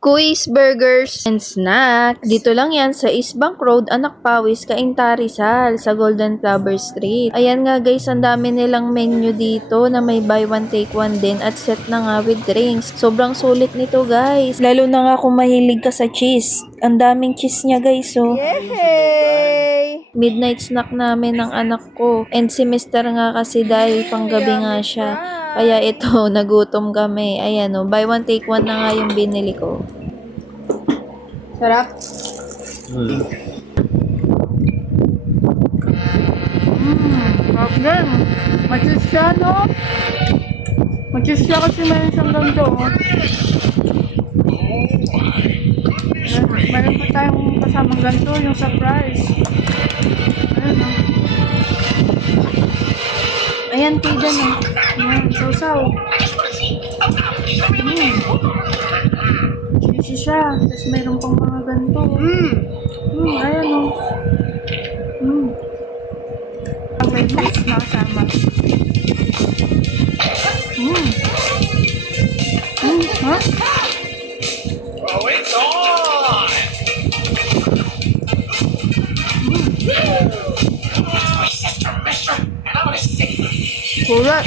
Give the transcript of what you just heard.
Kuis, burgers, and snacks. Dito lang yan sa East Bank Road, Anak Pawis, Cainta, Rizal, sa Golden Flower Street. Ayan nga guys, ang dami nilang menu dito na may buy one take one din at set na nga with drinks. Sobrang sulit nito guys. Lalo na nga kung mahilig ka sa cheese. Ang daming cheese niya guys oh. Yay! Midnight snack namin ng anak ko. And si Mr. nga kasi dahil panggabi nga siya. Kaya ito, nagutom kami. Ayan o, buy one take one na nga yung binili ko. Sarap. Sarap din. Machis siya, no? Machis siya kasi meron siyang ganito. Meron pa tayong kasamang ganito, yung surprise. Ayan o. Ayan, tigan o. Ayan, sausaw. Cheesy siya. Tapos mayroon pang mga ganito. Ayan o. May juice na kasama. Ha? Oh, it's on! It's my sister, Mister, and I'm gonna see. Kulat.